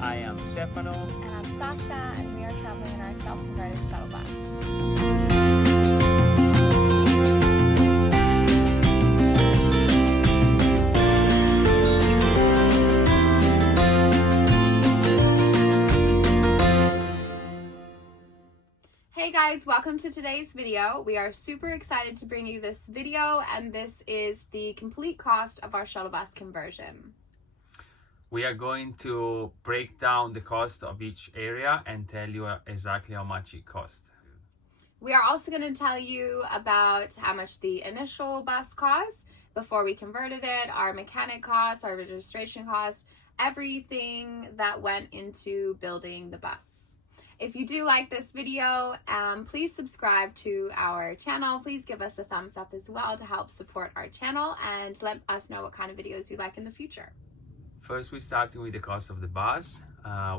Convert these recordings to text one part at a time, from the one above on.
I am Stefano. And I'm Sasha, and we are traveling in our self-converted shuttle bus. Hey guys, welcome to today's video. We are super excited to bring you this video, and this is the complete cost of our shuttle bus conversion. We are going to break down the cost of each area and tell you exactly how much it costs. We are also going to tell you about how much the initial bus cost before we converted it, our mechanic costs, our registration costs, everything that went into building the bus. If you do like this video, please subscribe to our channel. Please give us a thumbs up as well to help support our channel and let us know what kind of videos you like in the future. First, we started with the cost of the bus.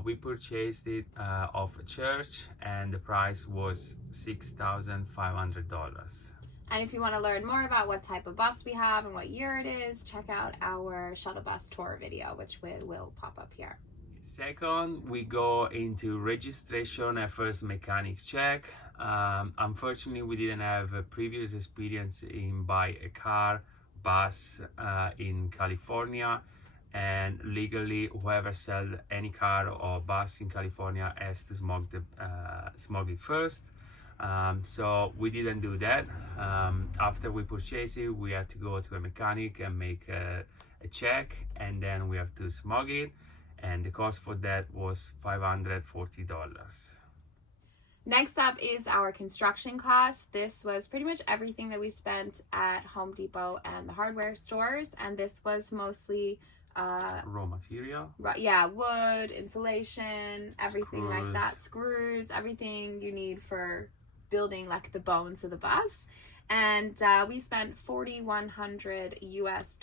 We purchased it off a church, and the price was $6,500. And if you want to learn more about what type of bus we have and what year it is, check out our shuttle bus tour video, which will pop up here. Second, we go into registration and first mechanic check. Unfortunately, we didn't have a previous experience in buy a car, bus in California. And legally, whoever sells any car or bus in California has to smog it first. So we didn't do that. After we purchased it, we had to go to a mechanic and make a check, and then we have to smog it, and the cost for that was $540. Next up is our construction costs. This was pretty much everything that we spent at Home Depot and the hardware stores, and this was mostly raw material, wood, insulation, everything screws, like that, screws, everything you need for building like the bones of the bus. And we spent $4,100 US.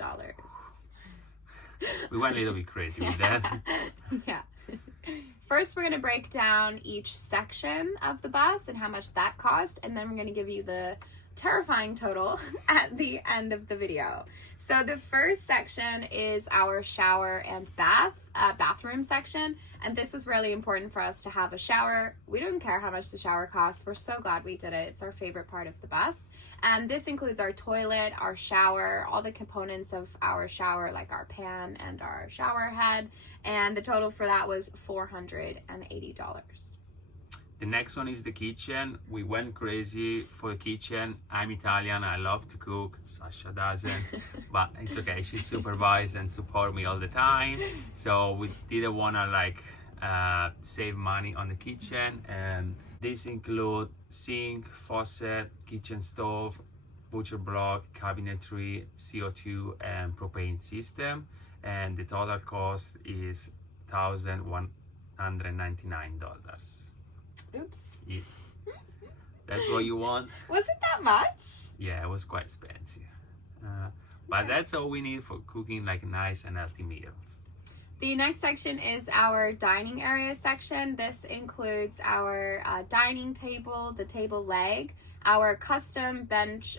We went a little bit crazy with that. Yeah. First, we're going to break down each section of the bus and how much that cost, and then we're going to give you the terrifying total at the end of the video. So the first section is our shower and bathroom section, and this was really important for us to have a shower. We don't care how much the shower costs. We're so glad we did it. It's our favorite part of the bus. And this includes our toilet, our shower, all the components of our shower, like our pan and our shower head, and the total for that was $480. The next one is the kitchen. We went crazy for the kitchen. I'm Italian, I love to cook. Sasha doesn't, but it's okay. She supervises and supports me all the time. So we didn't want to save money on the kitchen. And this includes sink, faucet, kitchen stove, butcher block, cabinetry, CO2, and propane system. And the total cost is $1,199. Oops. Yeah. That's what you want? Was it that much? Yeah, it was quite expensive. But that's all we need for cooking like nice and healthy meals. The next section is our dining area section. This includes our dining table, the table leg, our custom bench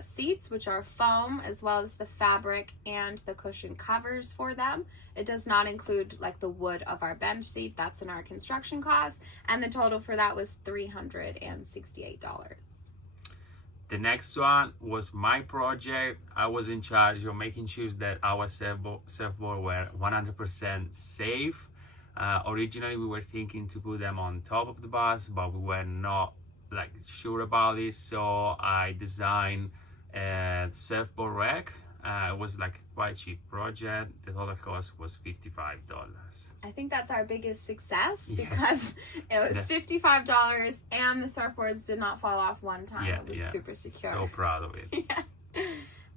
seats, which are foam, as well as the fabric and the cushion covers for them. It does not include like the wood of our bench seat. That's in our construction cost, and the total for that was $368. The next one was my project. I was in charge of making sure that our surfboard were 100% safe. Originally, we were thinking to put them on top of the bus, but we were not sure about it. So I designed a surfboard rack. It was quite cheap project. The total cost was $55. I think that's our biggest success because it was $55 and the surfboards did not fall off one time. It was super secure. So proud of it.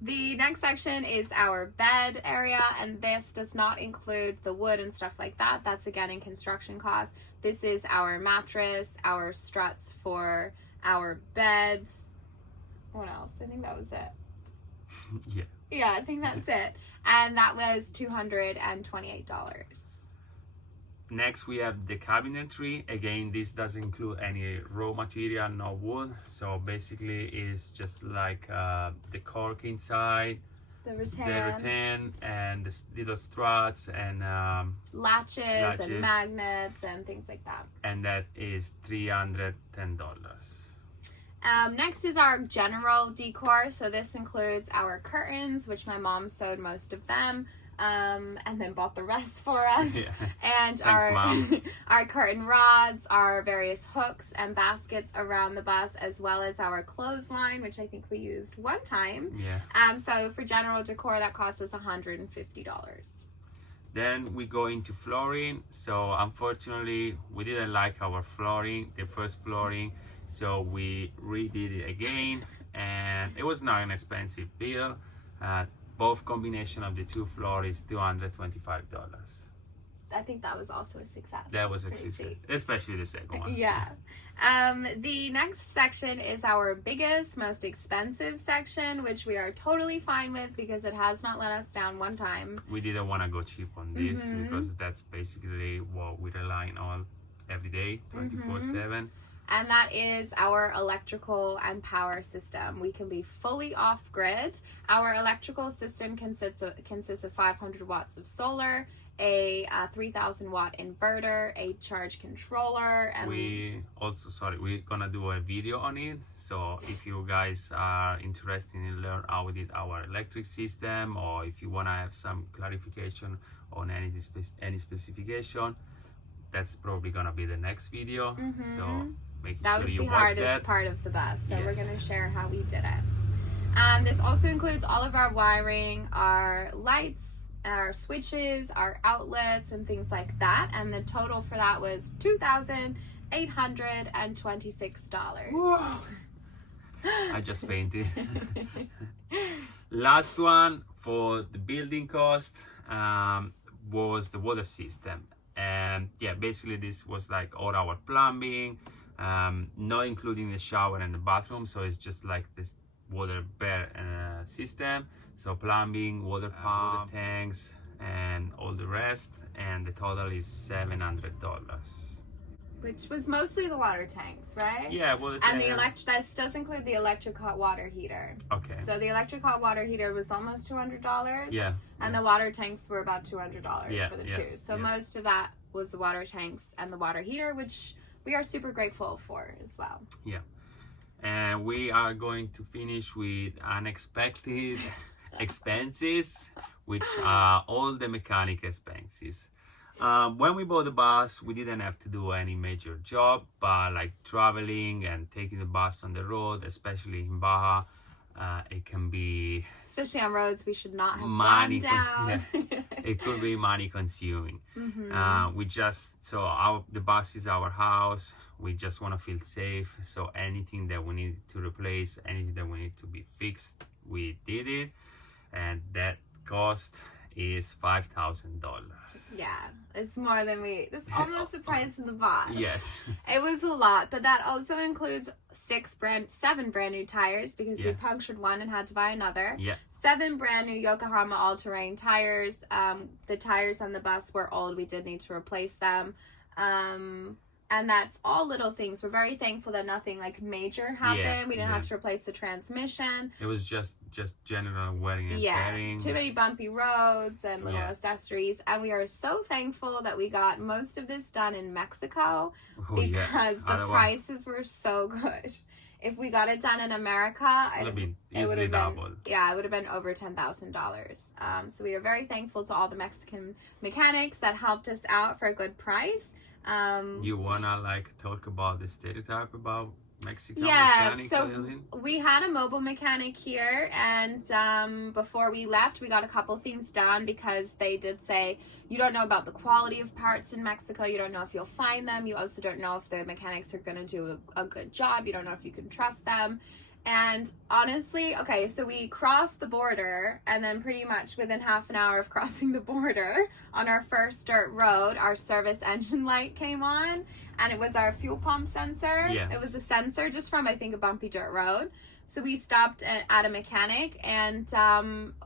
The next section is our bed area, and this does not include the wood and stuff like that. That's again in construction costs. This is our mattress, our struts for our beds. What else? I think that was it. Yeah, I think that's it. And that was $228. Next, we have the cabinetry. Again, this doesn't include any raw material, no wood. So basically, it's just the cork inside, The rattan. The rattan and the little struts and latches and magnets and things like that. And that is $310. Next is our general decor. So this includes our curtains, which my mom sewed most of them, and then bought the rest for us. Yeah. And Thanks, our curtain rods, our various hooks and baskets around the bus, as well as our clothesline, which I think we used one time. Yeah. So for general decor, that cost us $150. Then we go into flooring. So unfortunately, we didn't like our flooring, the first flooring. So we redid it again, and it was not an expensive bill. Both combination of the two floors is $225. I think that was also a success. That was a success, especially the second one. Yeah. The next section is our biggest, most expensive section, which we are totally fine with because it has not let us down one time. We didn't want to go cheap on this because that's basically what we rely on every day, 24/7. And that is our electrical and power system. We can be fully off-grid. Our electrical system consists of 500 watts of solar, a 3,000 watt inverter, a charge controller, and we're gonna do a video on it. So if you guys are interested in learn how we did our electric system, or if you wanna have some clarification on any specification, that's probably gonna be the next video. So that was the hardest part of the bus, so we're going to share how we did it. This also includes all of our wiring, our lights, our switches, our outlets, and things like that, and the total for that was $2,826. I just fainted. Last one for the building cost was the water system, and yeah, basically this was like all our plumbing, not including the shower and the bathroom, so it's just like this water bare system. So plumbing, water pump, water tanks, and all the rest, and the total is $700. Which was mostly the water tanks, right? Yeah, water and this does include the electric hot water heater. Okay. So the electric hot water heater was almost $200. Yeah. And the water tanks were about $200 for the two. So most of that was the water tanks and the water heater, which we are super grateful for as well. Yeah. And we are going to finish with unexpected expenses, which are all the mechanic expenses. When we bought the bus, we didn't have to do any major job, but like traveling and taking the bus on the road, especially in Baja, it can be, especially on roads we should not have gone down. It could be money consuming. The bus is our house. We just want to feel safe. So anything that we need to replace, anything that we need to be fixed, we did it, and that cost is $5,000. Yeah, it's more than that's almost the price of the bus. Yes. It was a lot, but that also includes 7 brand new tires because we punctured one and had to buy another. 7 brand new Yokohama all-terrain tires. The tires on the bus were old. We did need to replace them. And that's all little things. We're very thankful that nothing like major happened. We didn't have to replace the transmission. It was just general wearing and tearing. Too many bumpy roads and little accessories. And we are so thankful that we got most of this done in Mexico because the prices were so good. If we got it done in America, it would have been double. Yeah, it would have been over $10,000. So we are very thankful to all the Mexican mechanics that helped us out for a good price. You wanna talk about the stereotype about Mexican mechanics? So we had a mobile mechanic here, and before we left we got a couple things done because they did say you don't know about the quality of parts in Mexico, you don't know if you'll find them, you also don't know if the mechanics are going to do a good job, you don't know if you can trust them. And honestly, okay, so we crossed the border, and then pretty much within half an hour of crossing the border on our first dirt road, our service engine light came on, and it was our fuel pump sensor. It was a sensor just from, I think, a bumpy dirt road. So we stopped at a mechanic, and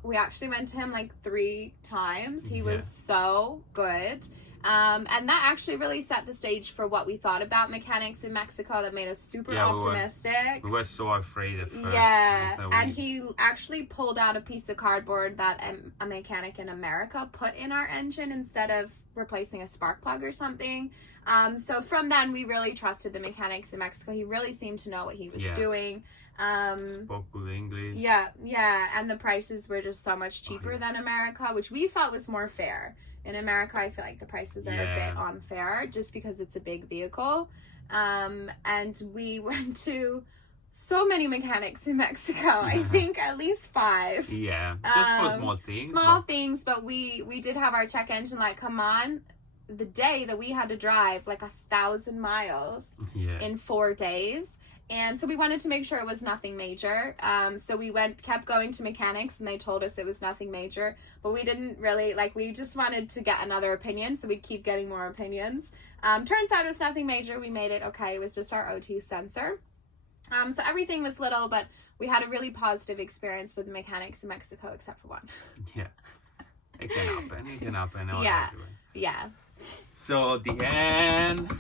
we actually went to him 3 times. He was so good. And that actually really set the stage for what we thought about mechanics in Mexico. That made us super optimistic. We were so afraid at first. Yeah, and he actually pulled out a piece of cardboard that a mechanic in America put in our engine instead of replacing a spark plug or something. So from then, we really trusted the mechanics in Mexico. He really seemed to know what he was doing. Spoke good English. Yeah, and the prices were just so much cheaper than America, which we thought was more fair. In America, I feel like the prices are a bit unfair just because it's a big vehicle. And we went to so many mechanics in Mexico. I think at least 5. Yeah, just for small things. Small things, but we did have our check engine light come on the day that we had to drive like 1,000 miles in 4 days. And so we wanted to make sure it was nothing major. So we kept going to mechanics and they told us it was nothing major, but we didn't really, we just wanted to get another opinion. So we'd keep getting more opinions. Turns out it was nothing major. We made it okay. It was just our OT sensor. So everything was little, but we had a really positive experience with mechanics in Mexico, except for one. Yeah. It can happen. It can happen. Yeah. So the end.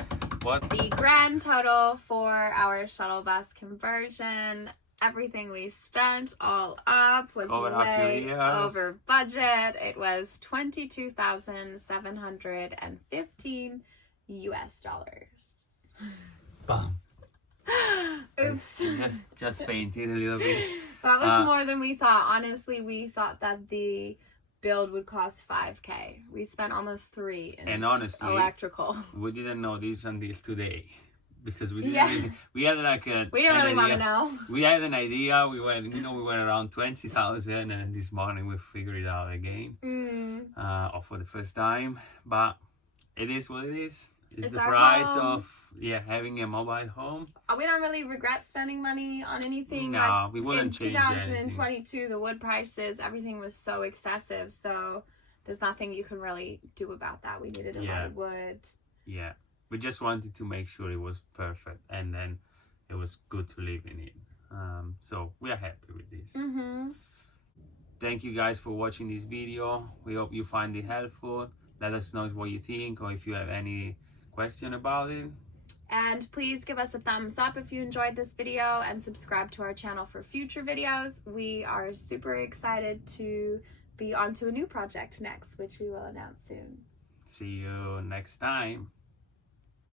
What? The grand total for our shuttle bus conversion, everything we spent all up was way over budget. It was $22,715 US. Bum. Oops. Just fainted a little bit. That was more than we thought. Honestly, we thought that the build would cost $5,000. We spent almost $3,000 in honestly, electrical. We didn't know this until today, because we didn't we had we didn't really want to know. We had an idea. We were around 20,000, and this morning we figured it out again, or for the first time. But it is what it is. It's the price of having a mobile home. We don't really regret spending money on anything. No, we wouldn't change anything. In 2022, the wood prices, everything was so excessive. So there's nothing you can really do about that. We needed a lot of wood. Yeah. We just wanted to make sure it was perfect, and then it was good to live in it. So we are happy with this. Thank you guys for watching this video. We hope you find it helpful. Let us know what you think, or if you have any question about it. And please give us a thumbs up if you enjoyed this video, and subscribe to our channel for future videos. We are super excited to be onto a new project next, which we will announce soon. See you next time.